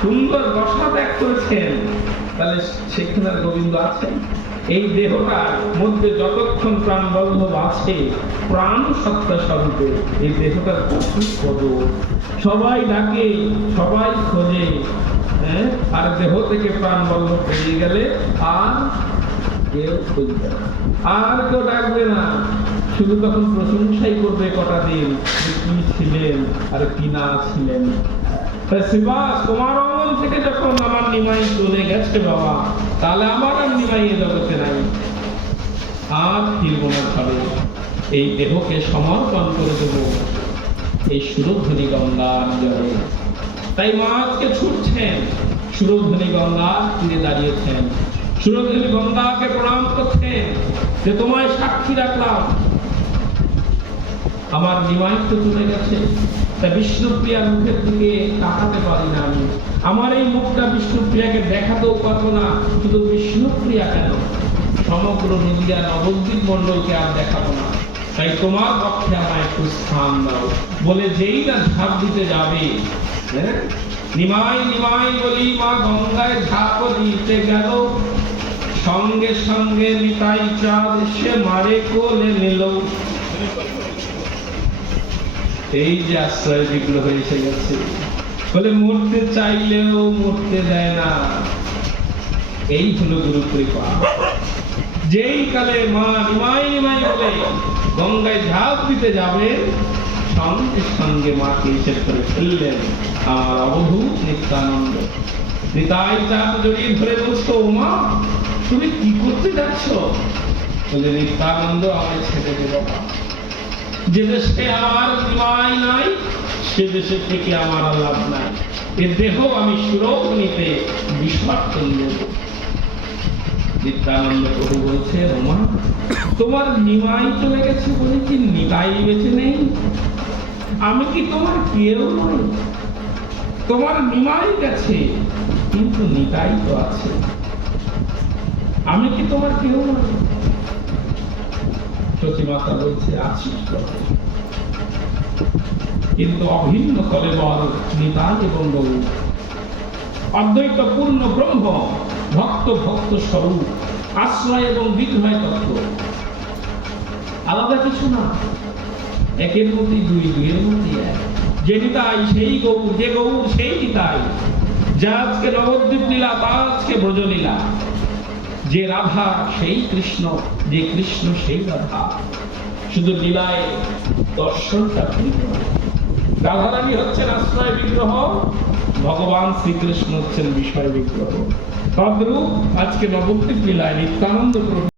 সুন্দর দশা ত্যাগ করেছেন, তাহলে সেখানে গোবিন্দ আছেন। এই দেহটার মধ্যে যতক্ষণ প্রাণ বল্লভ আছে, প্রাণ সত্তা স্বরূপে এই দেহটার পদ সবাই ডাকে, সবাই খোঁজে, আর দেহ থেকে প্রাণ বল্লভ বেরিয়ে গেলে আর কেউ খুঁজবে না, আর কেউ ডাকবে না। শুধু তখন প্রশংসাই করবে কটা দিন কি ছিলেন আর কি না ছিলেন। তোমার অঙ্গন থেকে যখন আমার নিমাই চলে গেছে বাবা, তাহলে আমার আর নিমাই এ জগতে নাই, আর ফিরব না ভাবে। এই দেহকে সমর্পণ করে দেব এই সুরধ্বনি গঙ্গার জলে। তাই মা আজকে ছুটছেন, সুরধ্বনি গঙ্গার তীরে দাঁড়িয়েছেন, সুরধ্বনি গঙ্গাকে প্রণাম করছেন যে তোমায় সাক্ষী রাখলাম আমার নিমাই তো চলে গেছে। তা বিষ্ণুপ্রিয়ার মুখের দিকে তাকাতে পারি না আমি, আমার এই মুখটা বিষ্ণুপ্রিয়াকে দেখাতেও পারবো না। শুধু বিষ্ণুপ্রিয়া কেন, সমগ্র নদিয়া নবদ্বীপ মণ্ডলকে আর দেখাবো না। তাই তোমার পক্ষে আমায় একটু স্থান দাও বলে যেই না ঝাঁপ দিতে যাবে, নিমাই নিমাই বলি মা গঙ্গায় ঝাঁপ দিতে গেল, সঙ্গে সঙ্গে নিতাই চাঁদ সে মারে কোলে নিল। এই যে আশ্রয় বিগ্রহ এসে গেছে, বলে মরতে চাইলেও মরতে দেয় না। এই হলো গুরু কৃপা। যেই কালে মা নিমাই নিমাই বলে গঙ্গায় ঝাঁপ দিতে যাবে, সঙ্গে সঙ্গে মাকে এসে করে ফেললেন আমার অবধূত নিত্যানন্দ। নিতাই চাঁদ জড়িয়ে ধরে বলছো, মা তুমি কি করতে যাচ্ছ? বলে নিত্যানন্দ আমায় ছেড়ে দে বাবা, যে দেশে আমার নিমাই নাই সে দেশে থেকে আমার লাভ নাই। এ দেহ আমি সুরধ্বনিতে বিসর্জন দেব। নিত্যানন্দ প্রভু বলছে, ওমা তোমার নিমাই চলে গেছে বলে কি নিতাই বেঁচে নেই? আমি কি তোমার কেউ নই? তোমার নিমাই গেছে কিন্তু নিতাই তো আছে, আমি কি তোমার কেউ নই? সতীমাতা বলছে, আছিস কিন্তু অভিন্ন কলেবর নিতাই এবং গৌর, অদ্বৈত পূর্ণ ব্রহ্ম, ভক্ত ভক্ত স্বরূপ, আশ্রয় এবং বিগ্রয় তত্ত্ব, আলাদা কিছু না। একের মধ্যে দুই, দুইয়ের মধ্যে এক। যে নিতাই সেই গৌর, যে গৌর সেই নিতাই। যা আজকে নবদ্বীপ লীলা তা আজকে ব্রজলীলা। যে রাধা সেই কৃষ্ণ, যে কৃষ্ণ সেই রাধা। শুধু লীলায় দর্শনটা ভিন্ন। রাধারানী হচ্ছেন আশ্রয় বিগ্রহ, ভগবান শ্রীকৃষ্ণ হচ্ছেন বিষয় বিগ্রহ। তদ্রূপ আজকে নবদ্বীপ লীলায় নিত্যানন্দ প্রভু